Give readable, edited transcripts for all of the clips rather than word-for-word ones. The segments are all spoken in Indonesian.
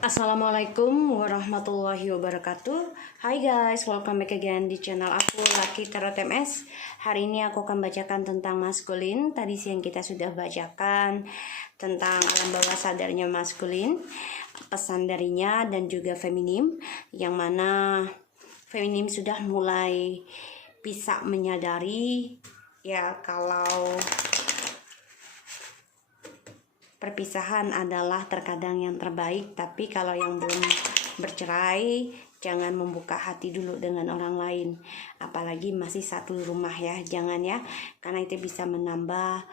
Assalamualaikum warahmatullahi wabarakatuh. Hai guys, welcome back again di channel aku Lucky Tarot MS. Hari ini aku akan bacakan tentang maskulin. Tadi siang kita sudah bacakan tentang alam bawah sadarnya maskulin, pesan darinya, dan juga feminim, yang mana feminim sudah mulai bisa menyadari ya kalau perpisahan adalah terkadang yang terbaik, tapi kalau yang belum bercerai jangan membuka hati dulu dengan orang lain, apalagi masih satu rumah ya, jangan ya, karena itu bisa menambah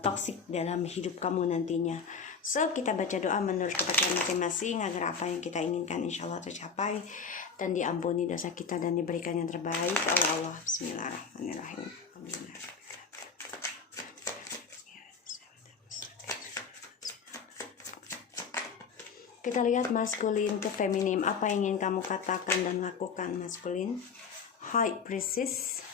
toksik dalam hidup kamu nantinya. So kita baca doa menurut kepercayaan masing-masing agar apa yang kita inginkan insya Allah tercapai dan diampuni dosa kita dan diberikan yang terbaik oleh Allah. Bismillahirrahmanirrahim. Alhamdulillah. Kita lihat maskulin ke feminim. Apa yang ingin kamu katakan dan lakukan maskulin? High Priestess.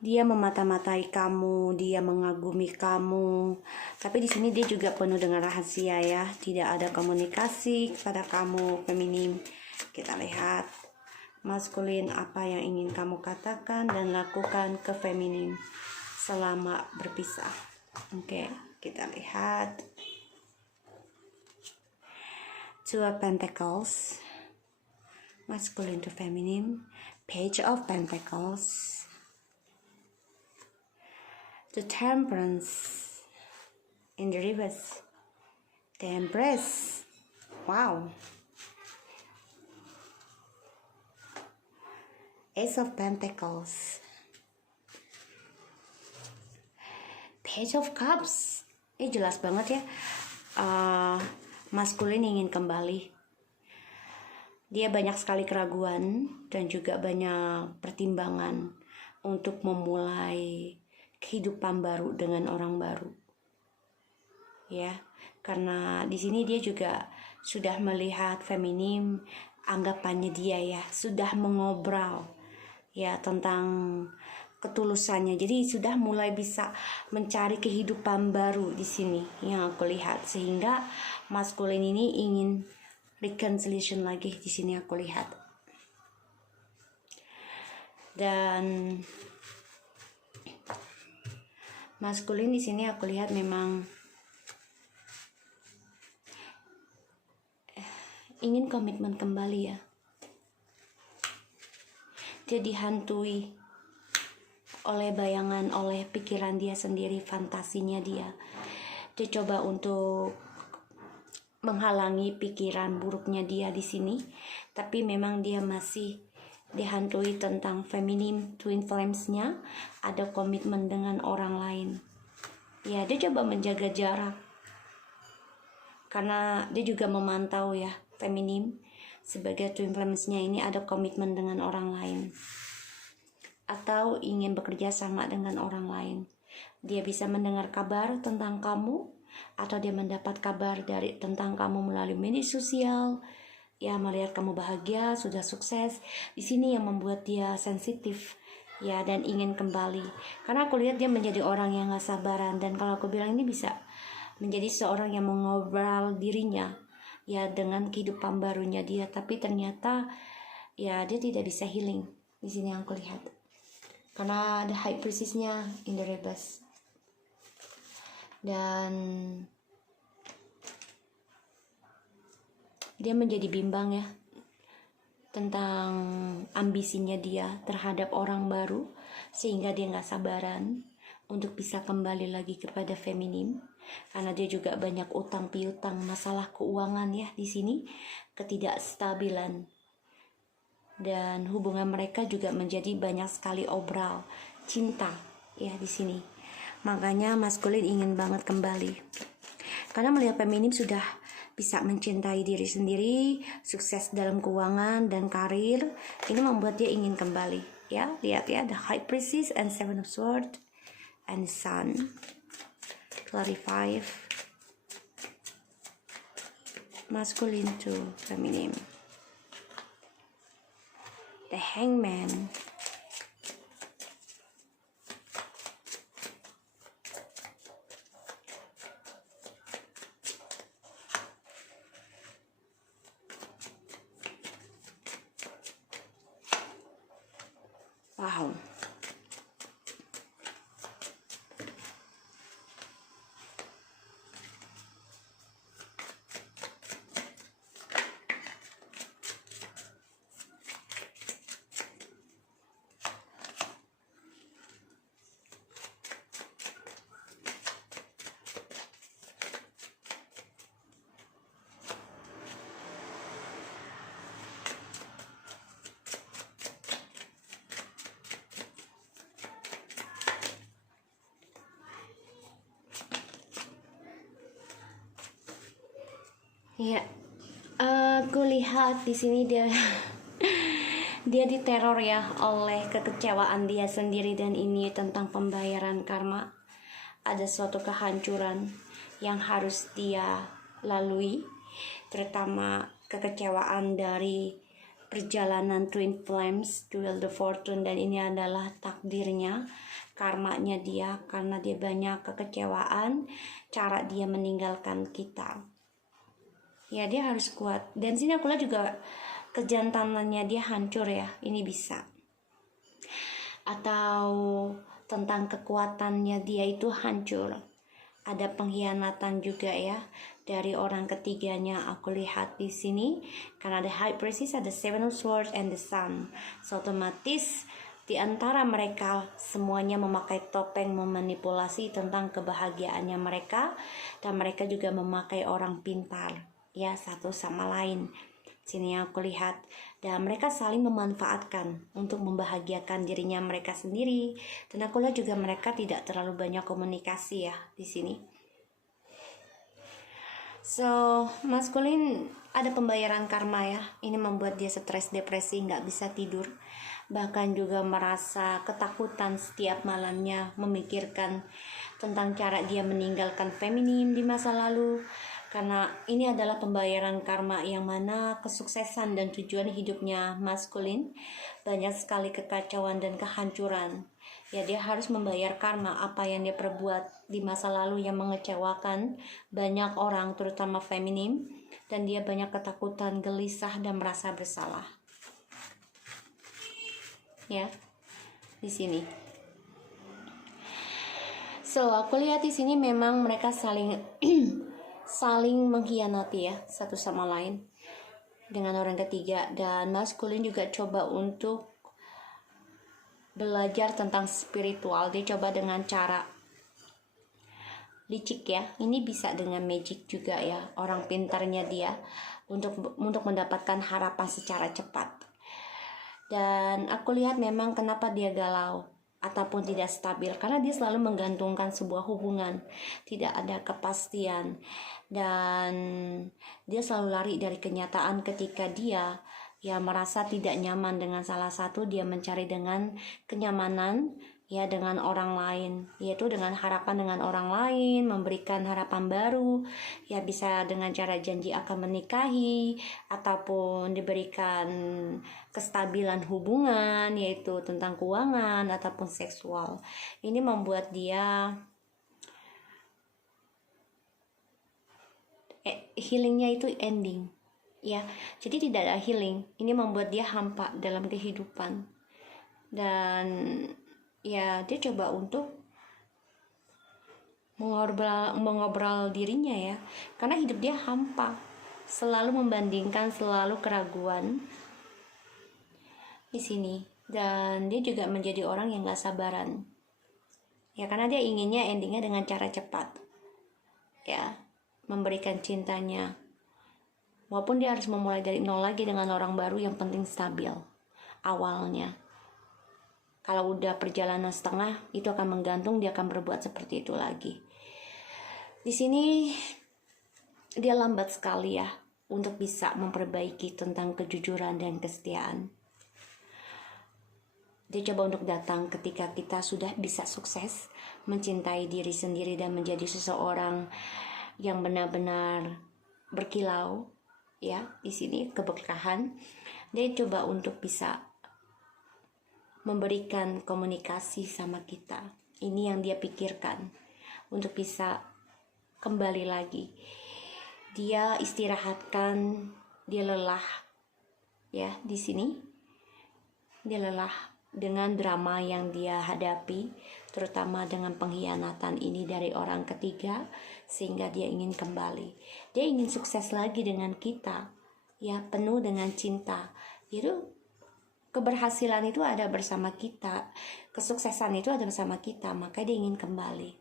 Dia memata-matai kamu, dia mengagumi kamu. Tapi di sini dia juga penuh dengan rahasia ya. Tidak ada komunikasi kepada kamu feminim. Kita lihat maskulin apa yang ingin kamu katakan dan lakukan ke feminim selama berpisah. Oke, kita lihat. Two of Pentacles, masculine to feminine, Page of Pentacles, the Temperance in the reverse, the Empress, wow, Ace of Pentacles, Page of Cups. Ini jelas banget ya. Maskulin ingin kembali. Dia banyak sekali keraguan dan juga banyak pertimbangan untuk memulai kehidupan baru dengan orang baru. Ya, karena di sini dia juga sudah melihat feminim, anggapannya dia ya, sudah mengobrol ya tentang ketulusannya. Jadi sudah mulai bisa mencari kehidupan baru di sini yang aku lihat, sehingga maskulin ini ingin reconciliation lagi di sini aku lihat. Dan maskulin di sini aku lihat memang ingin komitmen kembali ya. Dia dihantui oleh bayangan, oleh pikiran dia sendiri, fantasinya dia. Dia coba untuk menghalangi pikiran buruknya dia di sini, tapi memang dia masih dihantui tentang feminim twin flames-nya, ada komitmen dengan orang lain. Ya, dia coba menjaga jarak. Karena dia juga memantau ya, feminim sebagai twin flames-nya ini ada komitmen dengan orang lain, atau ingin bekerja sama dengan orang lain. Dia bisa mendengar kabar tentang kamu, atau dia mendapat kabar tentang kamu melalui media sosial. Ya, melihat kamu bahagia, sudah sukses. Di sini yang membuat dia sensitif ya, dan ingin kembali. Karena aku lihat dia menjadi orang yang gak sabaran, dan kalau aku bilang ini bisa menjadi seorang yang mengobrol dirinya ya dengan kehidupan barunya dia, tapi ternyata ya dia tidak bisa healing. Di sini yang aku lihat. Karena ada High Priestess-nya in the reverse. Dan dia menjadi bimbang ya tentang ambisinya dia terhadap orang baru, sehingga dia gak sabaran untuk bisa kembali lagi kepada feminim. Karena dia juga banyak utang piutang, masalah keuangan ya di sini, ketidakstabilan. Dan hubungan mereka juga menjadi banyak sekali obral cinta ya di sini. Makanya maskulin ingin banget kembali. Karena melihat feminim sudah bisa mencintai diri sendiri, sukses dalam keuangan dan karir, ini membuat dia ingin kembali. Ya, lihat ya, the High Priestess and Seven of Swords and Sun. Clarify masculine to feminine. The Hangman. Paham. Ya, aku lihat di sini dia dia diteror ya oleh kekecewaan dia sendiri, dan ini tentang pembayaran karma. Ada suatu kehancuran yang harus dia lalui, terutama kekecewaan dari perjalanan Twin Flames, Duel the Fortune, dan ini adalah takdirnya, karmanya dia, karena dia banyak kekecewaan, cara dia meninggalkan kita. Ya, dia harus kuat. Dan sini aku lihat juga kejantanannya dia hancur ya. Ini bisa. Atau tentang kekuatannya dia itu hancur. Ada pengkhianatan juga ya dari orang ketiganya, aku lihat di sini. Karena ada High Priestess, ada Seven of Swords, and the Sun. So, otomatis di antara mereka semuanya memakai topeng memanipulasi tentang kebahagiaannya mereka, dan mereka juga memakai orang pintar ya, satu sama lain. Sini aku lihat, dan mereka saling memanfaatkan untuk membahagiakan dirinya mereka sendiri. Dan aku lihat juga mereka tidak terlalu banyak komunikasi ya di sini. So, maskulin ada pembayaran karma ya. Ini membuat dia stres, depresi, nggak bisa tidur. Bahkan juga merasa ketakutan setiap malamnya, memikirkan tentang cara dia meninggalkan feminim di masa lalu. Karena ini adalah pembayaran karma yang mana kesuksesan dan tujuan hidupnya maskulin banyak sekali kekacauan dan kehancuran. Ya, dia harus membayar karma apa yang dia perbuat di masa lalu yang mengecewakan banyak orang, terutama feminim, dan dia banyak ketakutan, gelisah, dan merasa bersalah. Ya, di sini. So, aku lihat di sini memang mereka saling saling mengkhianati ya satu sama lain dengan orang ketiga, dan maskulin juga coba untuk belajar tentang spiritual. Dia coba dengan cara licik ya, ini bisa dengan magic juga ya, orang pintarnya dia untuk mendapatkan harapan secara cepat. Dan aku lihat memang kenapa dia galau ataupun tidak stabil, karena dia selalu menggantungkan sebuah hubungan, tidak ada kepastian, dan dia selalu lari dari kenyataan. Ketika dia ya merasa tidak nyaman dengan salah satu, dia mencari dengan kenyamanan ya dengan orang lain, yaitu dengan harapan dengan orang lain, memberikan harapan baru ya, bisa dengan cara janji akan menikahi ataupun diberikan kestabilan hubungan, yaitu tentang keuangan ataupun seksual. Ini membuat dia healingnya itu ending ya, jadi tidak ada healing. Ini membuat dia hampa dalam kehidupan, dan ya dia coba untuk mengobrol dirinya ya, karena hidup dia hampa, selalu membandingkan, selalu keraguan di sini. Dan dia juga menjadi orang yang gak sabaran ya, karena dia inginnya endingnya dengan cara cepat ya, memberikan cintanya, walaupun dia harus memulai dari nol lagi dengan orang baru. Yang penting stabil awalnya. Kalau udah perjalanan setengah, itu akan menggantung, dia akan berbuat seperti itu lagi. Di sini dia lambat sekali ya untuk bisa memperbaiki tentang kejujuran dan kesetiaan. Dia coba untuk datang ketika kita sudah bisa sukses, mencintai diri sendiri dan menjadi seseorang yang benar-benar berkilau ya. Di sini keberkahan. Dia coba untuk bisa memberikan komunikasi sama kita. Ini yang dia pikirkan untuk bisa kembali lagi. Dia istirahatkan, dia lelah ya di sini. Dia lelah dengan drama yang dia hadapi, terutama dengan pengkhianatan ini dari orang ketiga, sehingga dia ingin kembali. Dia ingin sukses lagi dengan kita, ya, penuh dengan cinta. Itu keberhasilan itu ada bersama kita, kesuksesan itu ada bersama kita, maka dia ingin kembali.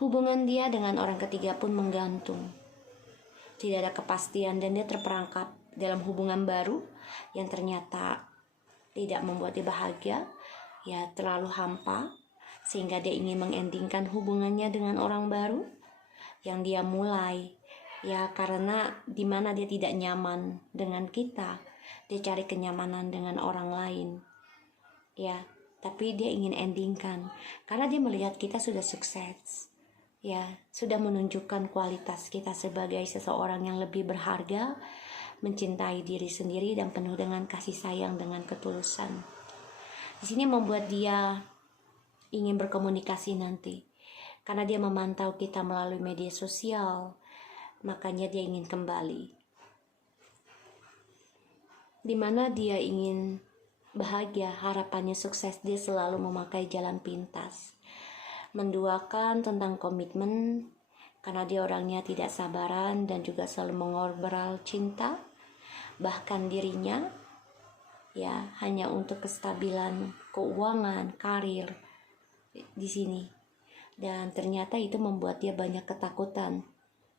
Hubungan dia dengan orang ketiga pun menggantung. Tidak ada kepastian dan dia terperangkap dalam hubungan baru yang ternyata tidak membuat dia bahagia, ya terlalu hampa, sehingga dia ingin mengendingkan hubungannya dengan orang baru yang dia mulai, ya karena dimana dia tidak nyaman dengan kita, dia cari kenyamanan dengan orang lain, ya. Tapi dia ingin endingkan karena dia melihat kita sudah sukses, ya, sudah menunjukkan kualitas kita sebagai seseorang yang lebih berharga, mencintai diri sendiri dan penuh dengan kasih sayang dengan ketulusan. Di sini membuat dia ingin berkomunikasi nanti, karena dia memantau kita melalui media sosial, makanya dia ingin kembali. Dimana dia ingin bahagia, harapannya sukses, dia selalu memakai jalan pintas, menduakan tentang komitmen, karena dia orangnya tidak sabaran dan juga selalu mengobrol cinta, bahkan dirinya, ya, hanya untuk kestabilan keuangan, karir di sini. Dan ternyata itu membuat dia banyak ketakutan,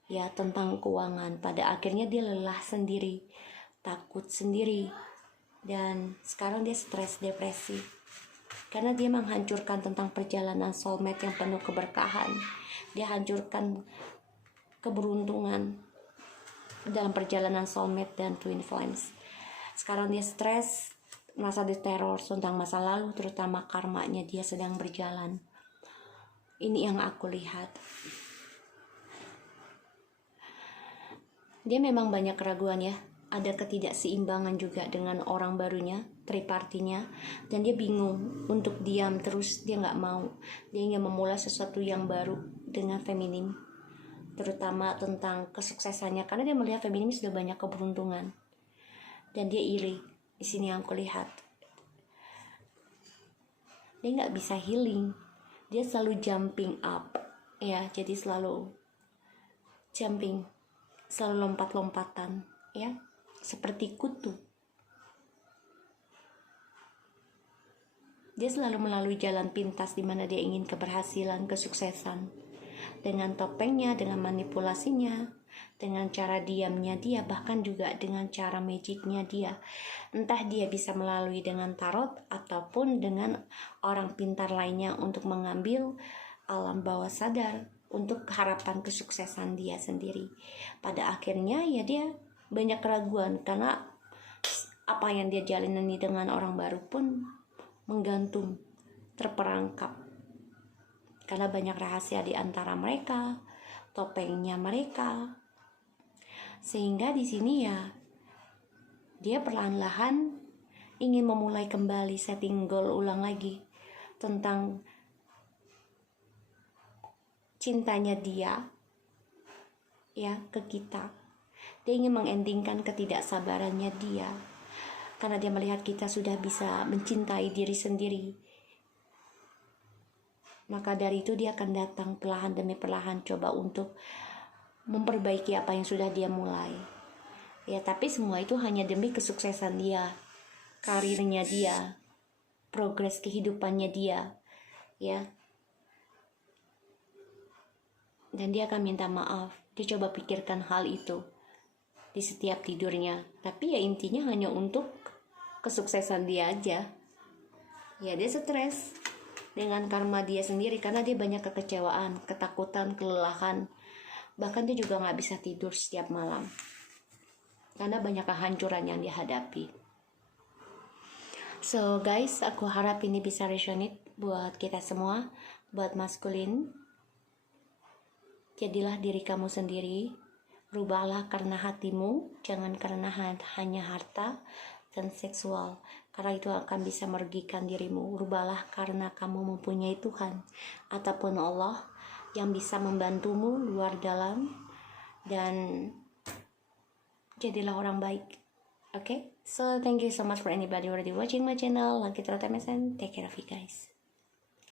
ya, tentang keuangan. Pada akhirnya dia lelah sendiri, takut sendiri, dan sekarang dia stres, depresi, karena dia menghancurkan tentang perjalanan soulmate yang penuh keberkahan. Dia hancurkan keberuntungan dalam perjalanan soulmate dan twin flames. Sekarang dia stres, merasa diteror tentang masa lalu, terutama karmanya dia sedang berjalan. Ini yang aku lihat. Dia memang banyak keraguan, ya. Ada ketidakseimbangan juga dengan orang barunya, tripartinya, dan dia bingung untuk diam terus. Dia nggak mau. Dia ingin memulai sesuatu yang baru dengan feminim, terutama tentang kesuksesannya, karena dia melihat feminim sudah banyak keberuntungan dan dia iri. Di sini yang aku lihat, dia nggak bisa healing, dia selalu jumping up, ya, jadi selalu jumping, selalu lompat-lompatan, ya, seperti kutu. Dia selalu melalui jalan pintas di mana dia ingin keberhasilan, kesuksesan, dengan topengnya, dengan manipulasinya, dengan cara diamnya dia, bahkan juga dengan cara magicnya dia. Entah dia bisa melalui dengan tarot ataupun dengan orang pintar lainnya untuk mengambil alam bawah sadar untuk harapan kesuksesan dia sendiri. Pada akhirnya, ya, dia banyak keraguan karena apa yang dia jalani dengan orang baru pun menggantung, terperangkap, karena banyak rahasia di antara mereka, topengnya mereka, sehingga di sini, ya, dia perlahan-lahan ingin memulai kembali, setting goal ulang lagi tentang cintanya dia, ya, ke kita. Dia ingin mengendingkan ketidaksabarannya dia, karena dia melihat kita sudah bisa mencintai diri sendiri. Maka dari itu dia akan datang perlahan demi perlahan, coba untuk memperbaiki apa yang sudah dia mulai, ya. Tapi semua itu hanya demi kesuksesan dia, karirnya dia, progres kehidupannya dia, ya. Dan dia akan minta maaf. Dia coba pikirkan hal itu di setiap tidurnya, tapi ya intinya hanya untuk kesuksesan dia aja, ya. Dia stres dengan karma dia sendiri karena dia banyak kekecewaan, ketakutan, kelelahan, bahkan dia juga gak bisa tidur setiap malam karena banyak kehancuran yang dihadapi. So guys, aku harap ini bisa resonate buat kita semua, buat maskulin. Jadilah diri kamu sendiri, rubahlah karena hatimu, jangan karena hanya harta dan seksual, karena itu akan bisa merugikan dirimu. Rubahlah karena kamu mempunyai Tuhan ataupun Allah yang bisa membantumu luar dalam, dan jadilah orang baik. Okay, so thank you so much for anybody already watching my channel. Like it, and take care of you guys.